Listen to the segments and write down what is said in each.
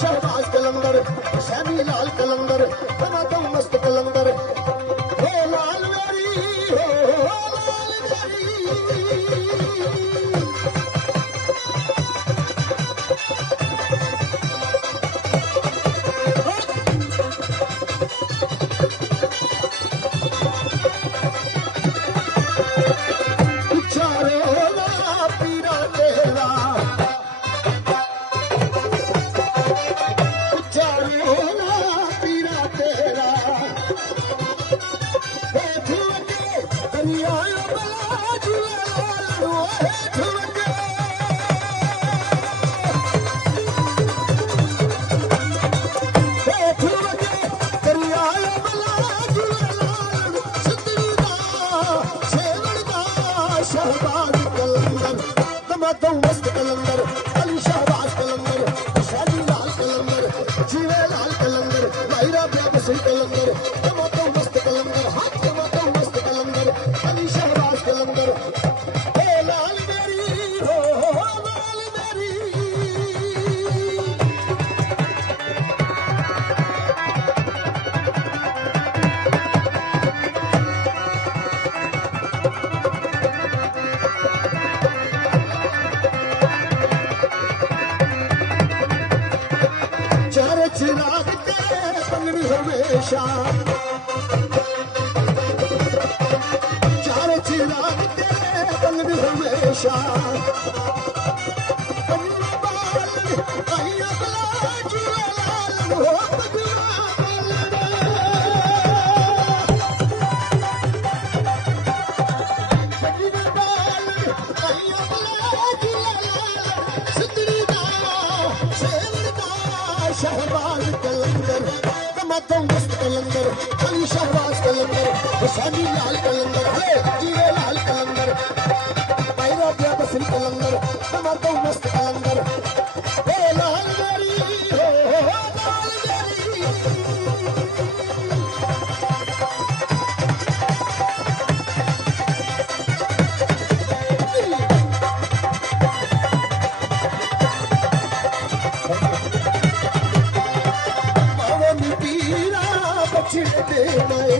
शहबाज कलंदर, Sami लाल कलंदर, दमादम मस्त कलंदर, हो लाल मेरी, हो लाल मेरी। शहबाज कलंदर, दमादम मस्त कलंदर, अली शहबाज कलंदर, शैली लाल कलंदर, जीवे लाल कलंदर, वाहिरा ब्याबसी कलंदर, दमादम मस्त कलंदर, हाथ दमादम मस्त कलंदर, अली शहबाज कलंदर, हो लाल मेरी, हो लाल मेरी। चिराग तेरे पंगड़ी हमेशा, चार चिराग तेरे पंगड़ी हमेशा, शहबाज कलंदर, दमादम मस्त कलंदर, अली शहबाज कलंदर, सैमी लाल कलंदर, जीवे लाल कलंदर, वाहिरा ब्याबसी कलंदर, दमादम मस्त कलंदर, हो लाल मेरी, हो लाल मेरी। पावन पीरा बछड़े दे मैं,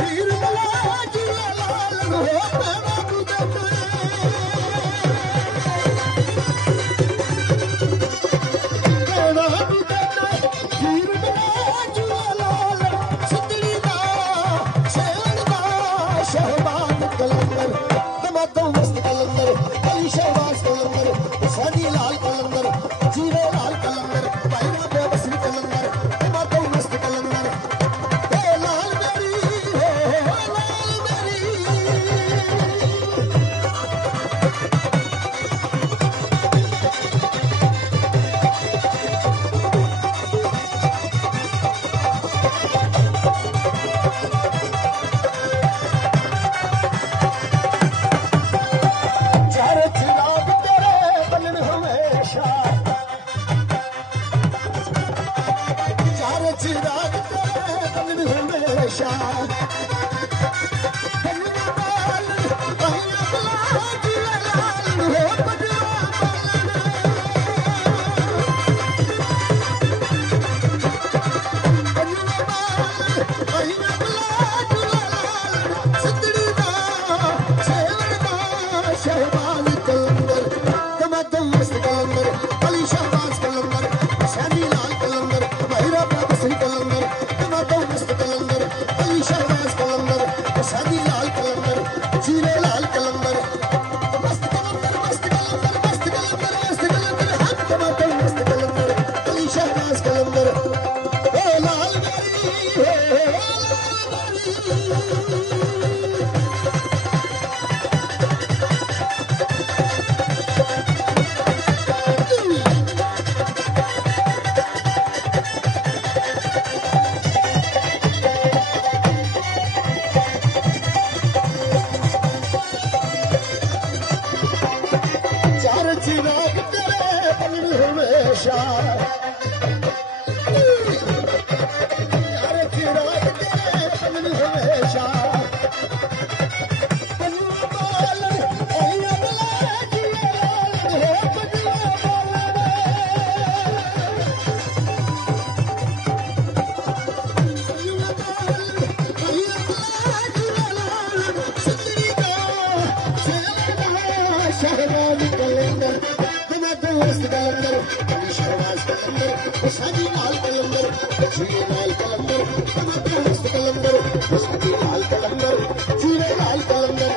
वीर मला झूला लाल हो वीर मला झूला लाल, सुंदरी दा शेर दा शहबाज कलंदर, दमादम मस्त कलंदर, अली शहबाज कलंदर, सैमी लाल कलंदर, जीवे लाल कलंदर, वाहिरा ब्याबसी कलंदर, दमादम मस्त कलंदर, हो लाल मेरी, हो लाल मेरी। चार चिराग तेरे बनन हमेशा, चार चिराग तेरे बनन हमेशा, शहबाज कलंदर, दमादम मस्त कलंदर, अली शहबाज कलंदर, सैमी लाल कलंदर, वाहिरा ब्याबसी कलंदर, दमादम मस्त कलंदर, अली शहबाज कलंदर, सैमी लाल कलंदर, जीवे लाल कलंदर, मस्त कलंदर, मस्त कलंदर, मस्त कलंदर, मस्त कलंदर, हाथ दमादम मस्त कलंदर, अली शहबाज कलंदर, हो लाल मेरी, हो लाल मेरी। चिराग तेरे पंगड़ी हमेशा, चार चिराग तेरे पंगड़ी हमेशा बनुआ बालन ओया बला जिया हो बनुआ शहनाज कलंदर दोस्त कलंदर शहबाज कलंदर शादी लाल कलंदर जीरे लाल कलंदर दोस्त कलंदर शादी लाल कलंदर जीरे लाल कलंदर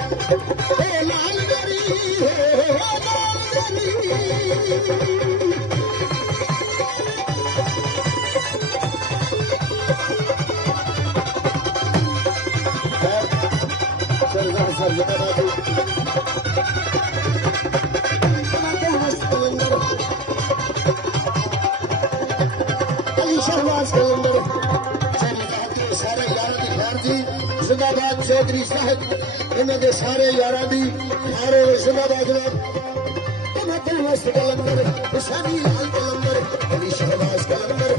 ओ लाल गरी हो लाल गरी सर शहबाज कलंदर सारे यार की खैर जी जिंदाबाद चौधरी साहब इन्होंने सारे यार की खैर जिंदाबाद मस्त कलंदर शादी लाल कलंदर शहबाज कलंदर